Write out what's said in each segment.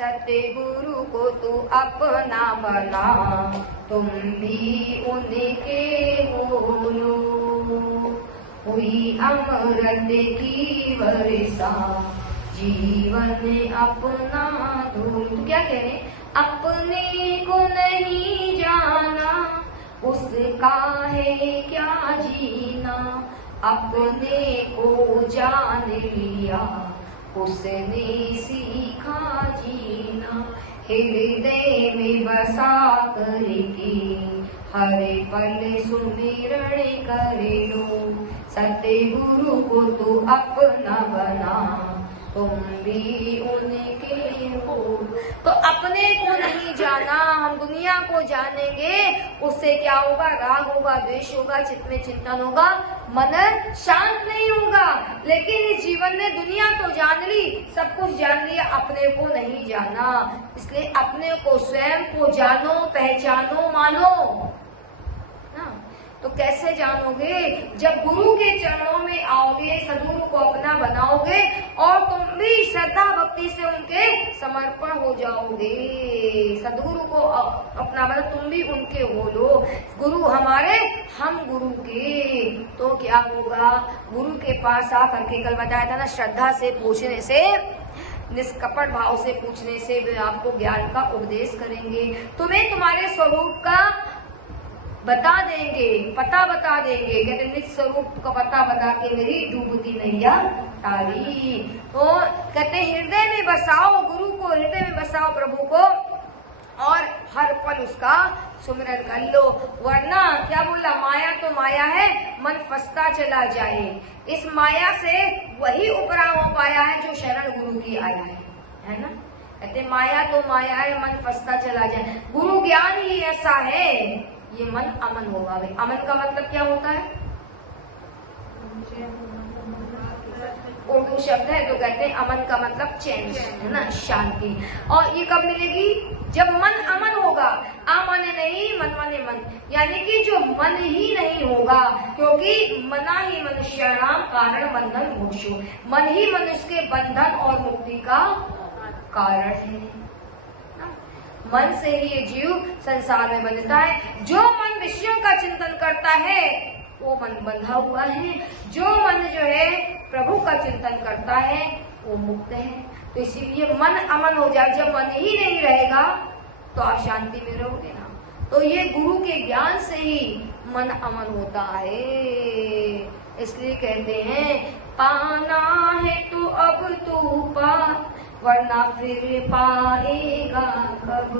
सतगुरु को तू अपना बना, तुम भी उनके बोलो। हुई अमृत की वर्षा, जीवन अपना धूल। तो क्या कह रहे? अपने को नहीं जाना, उसका है क्या जीना। अपने को जान लिया, उसने सीखा जीना। हृदय में बसा करके हर पल सुमिरण कर लो। सतगुरु को तू अपना बना, तुम भी उनके हो। तो अपने को नहीं जाना, हम दुनिया को जानेंगे, उससे क्या होगा? राग होगा, द्वेष होगा, चित्त में चिंतन होगा, मन शांत नहीं होगा। लेकिन इस जीवन में दुनिया तो जान ली, सब कुछ जान लिया, अपने को नहीं जाना। इसलिए अपने को, स्वयं को जानो, पहचानो, मानो ना। तो कैसे जानोगे? जब गुरु के चरणों में आओगे, सद्गुरु को अपना बनाओगे और तुम भी श्रद्धा भक्ति से उनके समर्पण हो जाओगे। सद्गुरु को अपना बना, तुम भी उनके हो लो। गुरु हमारे, हम गुरु के। तो क्या होगा? गुरु के पास आकर के, कल बताया था ना, श्रद्धा से पूछने से, निष्कपट भाव से पूछने से वे आपको ज्ञान का उपदेश करेंगे। तुम्हें तुम्हारे स्वरूप का बता देंगे, पता बता देंगे। कहते निज स्वरूप का पता बता के मेरी डूबती नैया तारी। तो कहते हृदय में बसाओ गुरु को, हृदय में बसाओ प्रभु को और हर पल उसका सुमिरन कर लो। वरना क्या बोला? माया तो माया है, मन फंसता चला जाए। इस माया से वही उपराम हो पाया है जो शरण गुरु की आया है ना। कहते माया तो माया है, मन फंसता चला जाए। गुरु ज्ञान ही ऐसा है, ये मन अमन होगा। भाई अमन का मतलब क्या होता है? उर्दू शब्द है तो कहते हैं अमन का मतलब चैन, है ना, शांति। और ये कब मिलेगी? जब मन अमन होगा। आमने नहीं, मन माने मन, यानी कि जो मन ही नहीं होगा, क्योंकि मना ही मनुष्याणाम कारण बंधन मोक्षो। मन ही मनुष्य के बंधन और मुक्ति का कारण है। मन से ही ये जीव संसार में बनता है। जो मन विषयों का चिंतन करता है वो मन बंधा हुआ है। जो मन जो है प्रभु का चिंतन करता है वो मुक्त है। तो इसीलिए मन अमन हो जाए। जब मन ही नहीं रहेगा तो आप शांति में रहोगे ना। तो ये गुरु के ज्ञान से ही मन अमन होता है। इसलिए कहते हैं पाना है तो अब तू पा, वरना फिर पाएगा कब।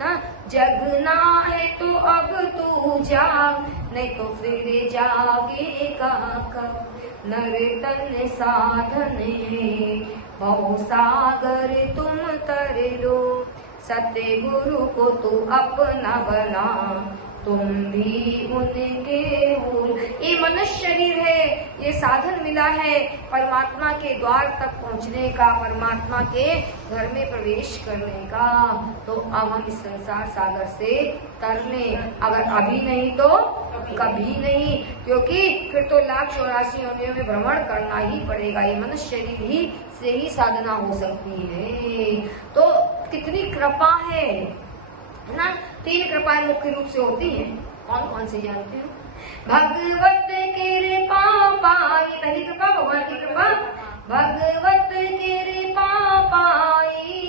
ना जगना है तो अब तू जाग, नहीं तो फिर जागेगा कब। नर तन साधन है बहु सागर तुम तर लो। सतगुरु को तू अपना बना, तुम भी उनके हो। ये मनुष्य शरीर है, ये साधन मिला है परमात्मा के द्वार तक पहुंचने का, परमात्मा के घर में प्रवेश करने का। तो अब हम इस संसार सागर से तर लें। अगर अभी नहीं तो कभी नहीं, क्योंकि फिर तो 1,84 योनियों में भ्रमण करना ही पड़ेगा। ये मनुष्य शरीर ही से ही साधना हो सकती है। तो कितनी कृपा है ना। 3 कृपाएं मुख्य रूप से होती हैं। कौन कौन से जानते हो? भगवत कृपा पाई, पहली कृपा भगवान की कृपा। भगवत कृपा पाई,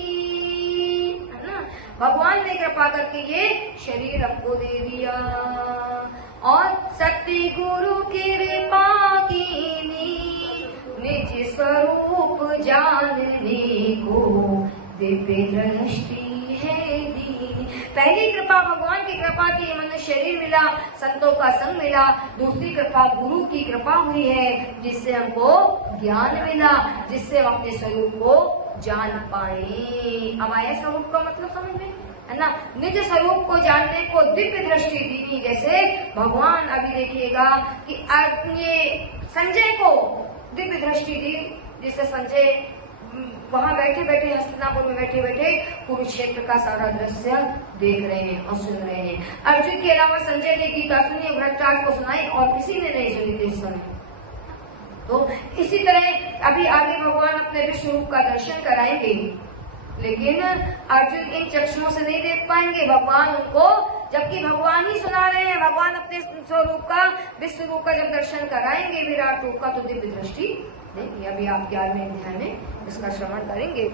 है ना। भगवान ने कृपा करके ये शरीर हमको दे दिया। और सतगुरु कृपा कीनी, निज स्वरूप जानने को दिव्य दृष्टि है दी। पहली कृपा भगवान की कृपा की, मनुष्य शरीर मिला, संतों का संग मिला। दूसरी कृपा गुरु की कृपा हुई है, जिससे हमको ज्ञान मिला, जिससे हम अपने स्वरूप को जान पाए। अब आया स्वरूप का मतलब समझ में, है ना। निज स्वरूप को जानने को दिव्य दृष्टि दी। जैसे भगवान अभी देखिएगा कि ये संजय को दिव्य दृष्टि दी, जिससे संजय वहां बैठे बैठे, हस्तिनापुर में बैठे बैठे कुरुक्षेत्र का सारा दृश्य देख रहे हैं और सुन रहे हैं। अर्जुन के अलावा संजय ने गीता सुनी, भ्रष्टाचार को सुनाई और किसी ने नहीं सुनी थी इस समय। तो इसी तरह अभी आगे भगवान अपने विश्व रूप का दर्शन कराएंगे। लेकिन अर्जुन इन चक्षुओं से नहीं देख पाएंगे भगवान उनको, जबकि भगवान ही सुना रहे हैं। भगवान अपने स्वरूप का, विश्व रूप का जब दर्शन कराएंगे, विराट रूप का, तो दिव्य दृष्टि देंगे। अभी आप 11वें अध्याय में इसका श्रवण करेंगे।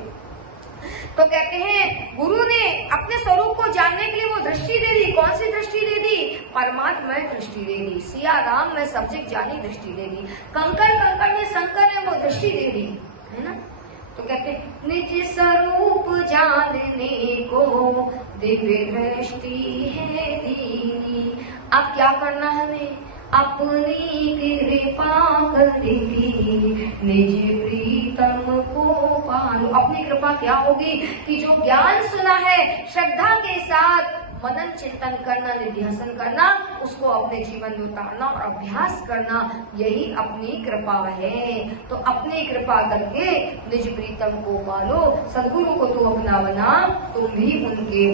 तो कहते हैं गुरु ने अपने स्वरूप को जानने के लिए वो दृष्टि दे दी। कौन सी दृष्टि दे दी? परमात्मा दृष्टि दे दी। सिया राम में सब जग जानी दृष्टि दे दी। कंकर कंकर में शंकर ने वो दृष्टि दे दी, है ना। तो कहते निज स्वरूप जानने को दिव्य दृष्टि है दीनी। अब क्या करना है हमें? अपनी कृपा करके निज प्रीतम को पालो। अपनी कृपा क्या होगी कि जो ज्ञान सुना है श्रद्धा के साथ मनन चिंतन करना, निध्यासन करना, उसको अपने जीवन में उतारना और अभ्यास करना, यही अपनी कृपा है। तो अपनी कृपा करके निज प्रीतम को पालो। सदगुरु को तू अपना बना, तुम भी उनके